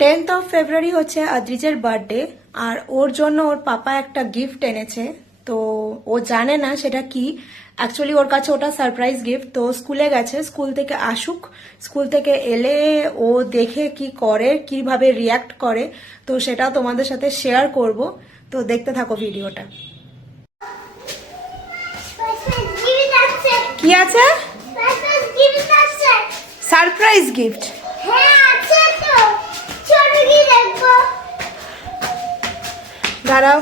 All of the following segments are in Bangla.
10th of February হচ্ছে আদ্রিজের বার্থডে। আর ওর জন্য ওর পাপা একটা গিফট এনেছে। তো ও জানে না সেটা কি, অ্যাকচুয়ালি ওর কাছে ওটা সারপ্রাইজ গিফট। তো স্কুলে গেছে, স্কুল থেকে আসুক, স্কুল থেকে এলে ও দেখে কি করে, কিভাবে রিয়াক্ট করে, তো সেটা তোমাদের সাথে শেয়ার করব। তো দেখতে থাকো ভিডিওটা। কি আছে? Surprise gift. দাঁড়াও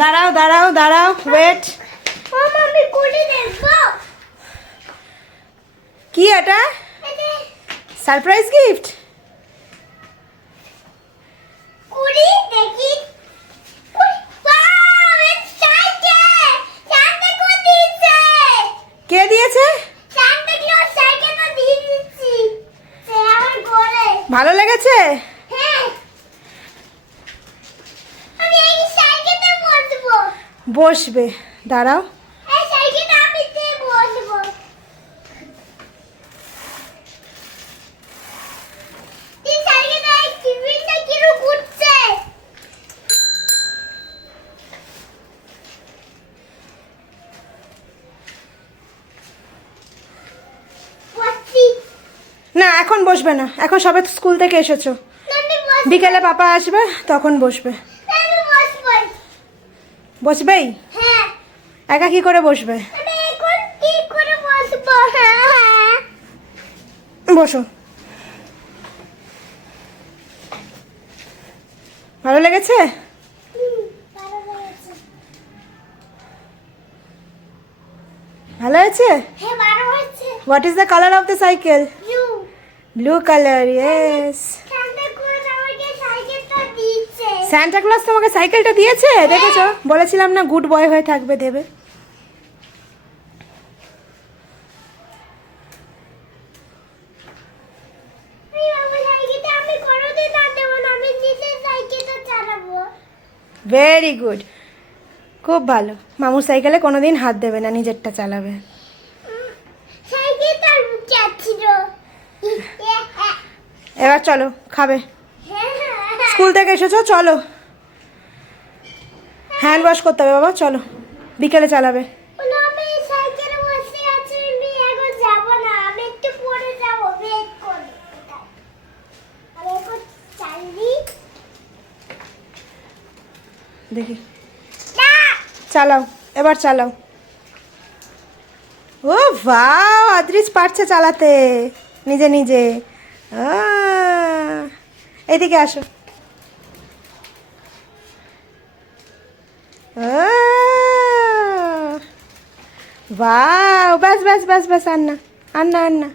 দাঁড়াও দাঁড়াও দাঁড়াও, ওয়েট। কি এটা? Surprise gift? কে দিয়েছে? ভালো লেগেছে? বসবে, দাঁড়াও। না এখন বসবে না, এখন সবে স্কুল থেকে এসেছো, বিকেলে পাপা আসবে তখন বসবে। বসবেই? একা কি করে বসবে? বসো। ভালো লেগেছে? ভালো হয়েছে? What is the colour of the cycle? Blue colour, yes. Santa Claus তোমাকে সাইকেলটা দিয়েছে, দেখেছো? বলেছিলাম না গুড বয় হয়ে থাকবে, দেবে। ভেরি গুড, খুব ভালো। মামুর সাইকেলে কোনোদিন হাত দেবে না, নিজেরটা চালাবে। এবার চলো, খাবে। স্কুল থেকে এসেছো, চলো হ্যান্ড ওয়াশ করতে হবে বাবা, চলো বিকেলে চালাবে। দেখি, চালাও, এবার চালাও। ও বাহ, আদ্রিজ পারছে চালাতে নিজে নিজে। এদিকে আসো। বাহ, বাস বাস বাস বাস, আন্না আন্না আন্না।